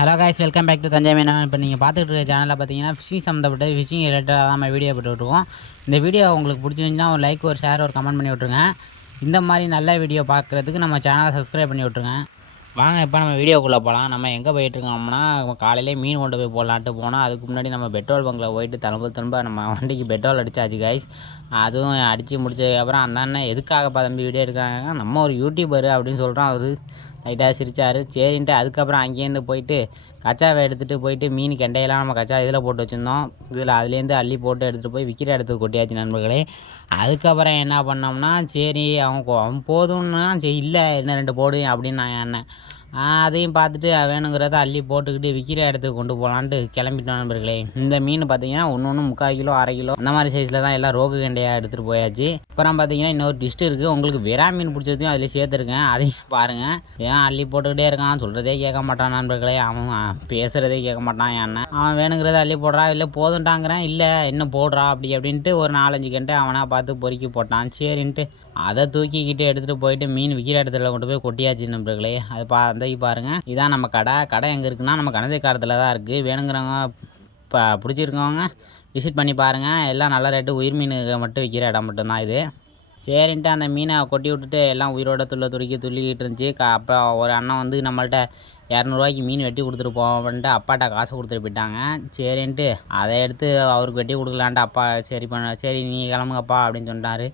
Hello guys, welcome back to Thanjai Meena. இப்போ நீங்கள் பார்த்துட்டு இருக்க சேனலில் பார்த்தீங்கன்னா ஃபிஷிங் சம்மந்தப்பட்ட ஃபிஷிங் ரிலேட்டடாக தான் நம்ம வீடியோ போட்டு விட்ருவோம். இந்த வீடியோ உங்களுக்கு பிடிச்சிருந்துச்சுன்னா ஒரு லைக், ஒரு ஷேர், ஒரு கமெண்ட் பண்ணி விட்ருங்க. இந்த மாதிரி நல்ல வீடியோ பார்க்குறதுக்கு நம்ம சேனலை சப்ஸ்கிரைப் பண்ணி விட்ருங்க. வாங்க இப்போ நம்ம வீடியோக்குள்ளே போகலாம். நம்ம எங்கே போயிட்டுருக்கோம்னா, காலையிலே மீன் கொண்டு போய் போடலான்ட்டு போனோம். அதுக்கு முன்னாடி நம்ம பெட்ரோல் பங்கில் போயிட்டு திரும்ப நம்ம வண்டிக்கு பெட்ரோல் அடித்தாச்சு காய்ஸ். அதுவும் அடித்து முடிச்சதுக்கப்புறம் அந்த அண்ணன் எதுக்காகப்பா தம்பி வீடியோ எடுக்கிறாங்க, நம்ம ஒரு யூடியூபர் அப்படின்னு சொல்கிறோம். அவர் லைட்டாக சிரித்தார். சரின்ட்டு அதுக்கப்புறம் அங்கேருந்து போயிட்டு கச்சாவை எடுத்துகிட்டு போயிட்டு மீன் கெண்டையெல்லாம் நம்ம கச்சா இதில் போட்டு வச்சுருந்தோம். அதுலேருந்து அள்ளி போட்டு எடுத்துகிட்டு போய் விற்கிற இடத்துக்கு கொட்டியாச்சு நண்பர்களே. அதுக்கப்புறம் என்ன பண்ணோம்னா, சரி அவன் போதும்னா சரி இல்லை இன்னும் 2 போடு அப்படின்னு நான் அண்ணன் அதையும் பார்த்துட்டு வேணுங்கிறத அள்ளி போட்டுக்கிட்டு விற்கிற இடத்துக்கு கொண்டு போகலான்ட்டு கிளம்பிட்டோம் நண்பர்களே. இந்த மீன் பார்த்தீங்கன்னா ஒன்று 3/4 கிலோ 1/2 கிலோ அந்த மாதிரி சைஸில் தான் எல்லாம் ரோகு கண்டையாக எடுத்துகிட்டு போயாச்சு. அப்புறம் பார்த்தீங்கன்னா இன்னொரு டிஸ்ட் இருக்குது. உங்களுக்கு விரா மீன் பிடிச்சதையும் அதில் சேர்த்துருக்கேன், அதையும் பாருங்கள். ஏன் அள்ளி போட்டுக்கிட்டே இருக்கான், சொல்கிறதே கேட்க மாட்டான் நண்பர்களே. அவன் பேசுகிறதே கேட்க மாட்டான். ஏன்னா அவன் வேணுங்கிறத அள்ளி போடுறா, இல்லை போதுன்ட்டாங்கிறான், இல்லை இன்னும் போடுறா அப்படின்ட்டு ஒரு 4-5 கண்டை அவனாக பார்த்து பொறுக்கி போட்டான். சரின்ட்டு அதை தூக்கிக்கிட்டு எடுத்துகிட்டு போயிட்டு மீன் விற்கிற இடத்துல கொண்டு போய் கொட்டியாச்சு நண்பர்களே. அது பாருங்கள், இதான் நம்ம கடை எங்கே இருக்குன்னா நம்ம கணதைக்காரத்தில் தான் இருக்குது. வேணுங்கிறவங்க இப்போ பிடிச்சிருக்கவங்க விசிட் பண்ணி பாருங்கள். எல்லாம் நல்ல ரேட்டு, உயிர் மீன் மட்டும் விற்கிற இடம் மட்டும்தான் இது. சரின்ட்டு அந்த மீனை கொட்டி விட்டுட்டு எல்லாம் உயிரோட துள்ளிக்கிட்டு இருந்துச்சு. அப்புறம் ஒரு அண்ணன் வந்து நம்மள்ட்ட 200 மீன் வெட்டி கொடுத்துட்டு போவோம்ன்ட்டு அப்பாட்ட காசு கொடுத்துட்டு போயிட்டாங்க. சரின்ட்டு அதை எடுத்து அவருக்கு வெட்டி கொடுக்கலான்ட்டு அப்பா சரி நீங்கள் கிளம்புங்கப்பா அப்படின்னு சொன்னார்.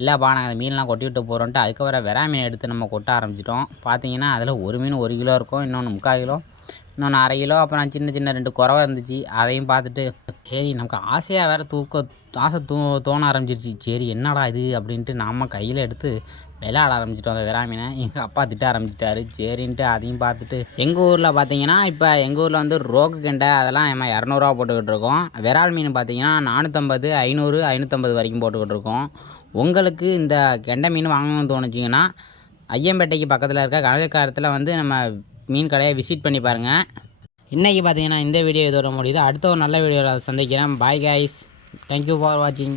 இல்லைப்பா நாங்கள் அந்த மீன்லாம் கொட்டி விட்டு போகிறோன்ட்டு அதுக்கப்புறம் வெறா மீன் எடுத்து நம்ம கொட்ட ஆரம்பிச்சிட்டோம். பார்த்தீங்கன்னா அதில் ஒரு மீன் 1 கிலோ இருக்கும், இன்னொன்று 3/4 கிலோ, இன்னொன்று 1/2 கிலோ, அப்புறம் சின்ன 2 குறவை இருந்துச்சு. அதையும் பார்த்துட்டு சரி நமக்கு ஆசையாக வேறு ஆசை தோண ஆரம்பிச்சிருச்சு. சரி என்னடா இது அப்படின்ட்டு நாம் கையில் எடுத்து விளையாட ஆரம்பிச்சிட்டோம் அந்த விரா மீனை. எங்கள் அப்பா திட்ட ஆரம்பிச்சிட்டாரு. சரின்ட்டு அதையும் பார்த்துட்டு எங்கள் ஊரில் பார்த்தீங்கன்னா இப்போ எங்கள் ஊரில் வந்து ரோகு கெண்டை அதெல்லாம் நம்ம 200 போட்டுக்கிட்டு இருக்கோம். விரால் மீன் பார்த்தீங்கன்னா 450, 500, 550 வரைக்கும் போட்டுக்கிட்டு இருக்கோம். உங்களுக்கு இந்த கெண்டை மீன் வாங்கணும்னு தோணுச்சிங்கன்னா ஐயம்பேட்டைக்கு பக்கத்தில் இருக்க கணக்காரத்தில் வந்து நம்ம மீன் கடையை விசிட் பண்ணி பாருங்கள். இன்றைக்கி பார்த்தீங்கன்னா இந்த வீடியோ இதோட முடியுது. அடுத்த ஒரு நல்ல வீடியோவில் சந்திக்கிறேன். பாய் கைஸ், தேங்க்யூ ஃபார் வாட்சிங்.